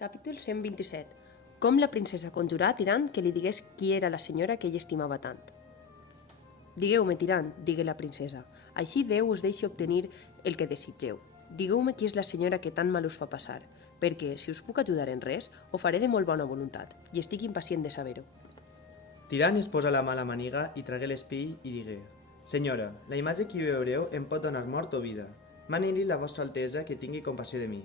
Capítol 127. Com la princesa conjurà a Tirant que li digués qui era la senyora que ell estimava tant. Digueu-me, Tirant, digué la princesa, així Déu us deixi obtenir el que desitgeu. Digueu-me qui és la senyora que tant mal us fa passar, perquè, si us puc ajudar en res, ho faré de molt bona voluntat, i estic impacient de saber-ho. Tirant es posa la mà a la maniga i tragué l'espill i digué: Senyora, la imatge que hi veureu em pot donar mort o vida. Mani-li la vostra altesa que tingui compassió de mi.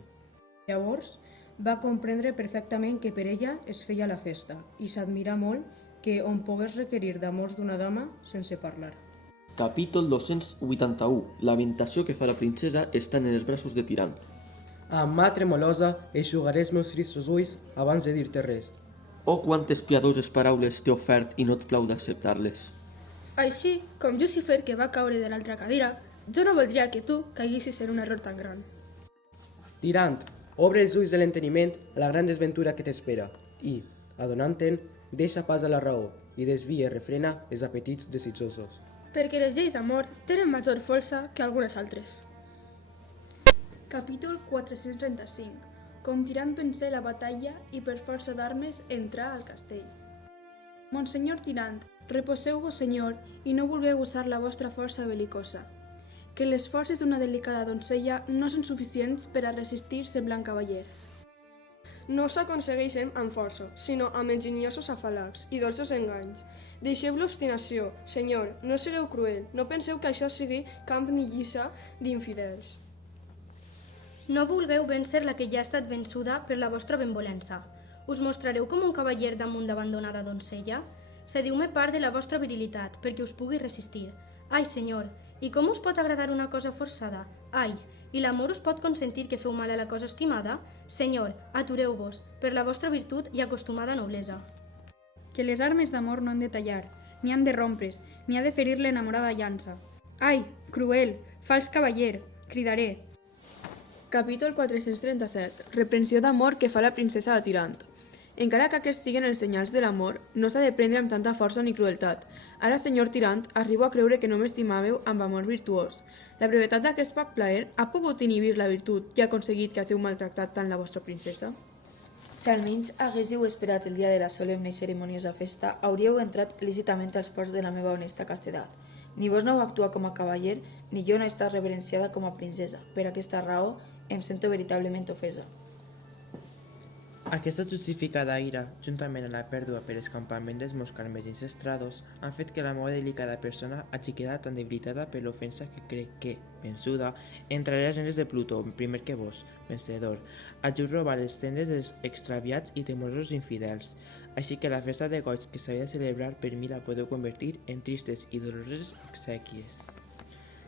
Llavors va comprendre perfectament que per ella es feia la festa i s'admirà molt que on pogués requerir d'amors d'una dama sense parlar. Capítol 281. Lamentació que fa la princesa estant en els braços de Tirant. Amb mà tremolosa eixugaré els meus tristos ulls abans de dir-te res. Oh, quantes piadoses paraules t'he ofert i no et plau d'acceptar-les. Així, com Llucifer que va caure de l'altra cadira, jo no voldria que tu caiguessis en un error tan gran. Tirant, obre els ulls de l'enteniment a la gran desventura que t'espera i, adonant-te'n, deixa pas a la raó i desvia i refrena els apetits desitjosos. Perquè les lleis d'amor tenen major força que algunes altres. Capítol 435. Com Tirant vencé la batalla i per força d'armes entrà al castell. Monsenyor Tirant, reposeu-vos, senyor, i no vulgueu usar la vostra força bel·licosa, que les forces d'una delicada donzella no són suficients per a resistir semblant cavaller. No s'aconsegueixen amb força, sinó amb enginyosos afalacs i dolços enganys. Deixeu l'obstinació, senyor, no sereu cruel, no penseu que això sigui camp ni lliça d'infidels. No vulgueu vèncer la que ja ha estat vençuda per la vostra benvolença. Us mostrareu com un cavaller damunt d'abandonada donzella? Cediu-me part de la vostra virilitat, perquè us pugui resistir. Ai, senyor, i com us pot agradar una cosa forçada? Ai, i l'amor us pot consentir que feu mal a la cosa estimada? Senyor, atureu-vos, per la vostra virtut i acostumada noblesa. Que les armes d'amor no han de tallar, ni han de rompre's, ni ha de ferir l'enamorada llança. Ai, cruel, fals cavaller, cridaré. Capítol 437. Reprensió d'amor que fa la princesa a Tirant. Encara que aquests siguin els senyals de l'amor, no s'ha de prendre amb tanta força ni crueltat. Ara, senyor Tirant, arribo a creure que no m'estimàveu amb amor virtuós. La brevetat d'aquest poc plaer ha pogut inhibir la virtut i ha aconseguit que hàgiu maltractat tant la vostra princesa? Si almenys haguéssiu esperat el dia de la solemne i ceremoniosa festa, hauríeu entrat lícitament als ports de la meva honesta castedat. Ni vos no heu actuat com a cavaller, ni jo no he estat reverenciada com a princesa. Per aquesta raó, em sento veritablement ofesa. Aquesta justificada ira, juntament amb la pèrdua per escampament dels meus carmes incestrados, han fet que la meva delicada persona hagi quedat tan debilitada per l'ofensa que crec que, vençuda, entraré a les nenes de Plutó, primer que vos, vencedor. Hagiu robat les tendes dels extraviats i temorosos infidels, així que la festa de goig que s'havia de celebrar per mi la podeu convertir en tristes i doloroses exèquies.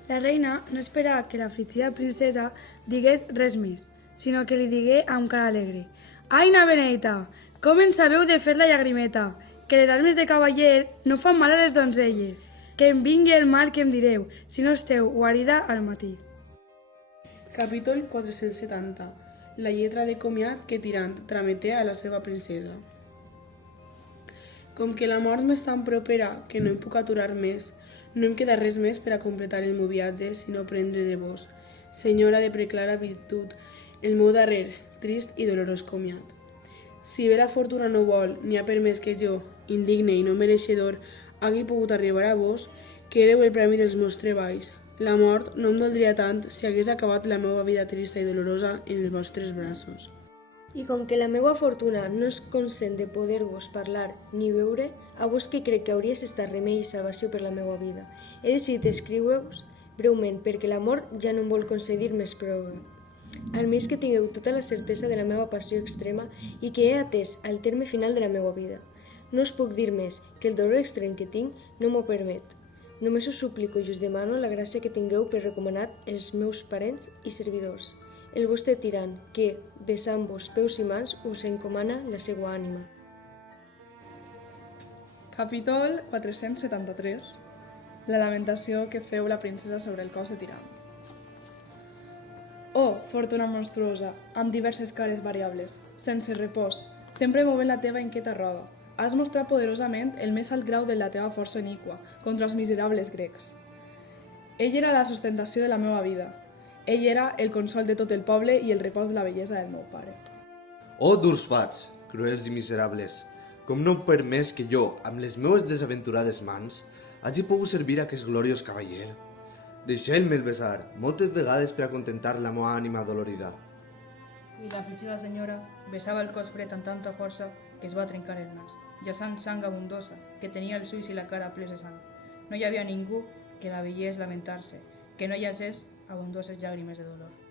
La reina no esperava que la afligida princesa digués res més, sinó que li digué amb cara alegre: «Aina beneita, com en sabeu de fer la llagrimeta, que les armes de cavaller no fan mal a les donzelles, que em vingui el mal que em direu, si no esteu guarida al matí». Capítol 470. La lletra de comiat que Tirant trameté a la seva princesa. Com que la mort m'és tan propera que no em puc aturar més, no em queda res més per a completar el meu viatge sinó prendre de vos, senyora de preclara virtut, el meu darrer, trist i dolorós comiat. Si bé la fortuna no vol ni ha permès que jo, indigne i no mereixedor, hagi pogut arribar a vos, que éreu el premi dels meus treballs, la mort no em doldria tant si hagués acabat la meva vida trista i dolorosa en els vostres braços. I com que la meva fortuna no és consent de poder-vos parlar ni veure, a vos que crec que hauries estat remei i salvació per la meva vida, he decidit escriure-vos breument perquè l'amor ja no em vol concedir més prova. Al més que tingueu tota la certesa de la meva passió extrema i que he atès al terme final de la meva vida. No us puc dir més, que el dolor extrem que tinc no m'ho permet. Només us suplico i us demano la gràcia que tingueu per recomanar els meus parents i servidors. El vostre Tirant, que, besant-vos peus i mans, us encomana la seva ànima. Capítol 473. La lamentació que feu la princesa sobre el cos de Tirant. Oh, fortuna monstruosa, amb diverses cares variables, sense repòs, sempre movent la teva inquieta roda. Has mostrat poderosament el més alt grau de la teva força iniqua contra els miserables grecs. Ell era la sustentació de la meva vida. Ell era el consol de tot el poble i el repòs de la bellesa del meu pare. Oh, durs fats, cruels i miserables, com no heu permès que jo, amb les meues desaventurades mans, hagi pogut servir a aquest gloriós cavaller? Deixeu-me'l besar, moltes vegades per acontentar la meva ànima dolorida. I l'afligida senyora besava el cos fred amb tanta força que es va trencar el nas, llaçant sang abundosa, que tenia els ulls i la cara plens de sang. No hi havia ningú que la veiés lamentar-se, que no llaçés abundoses llàgrimes de dolor.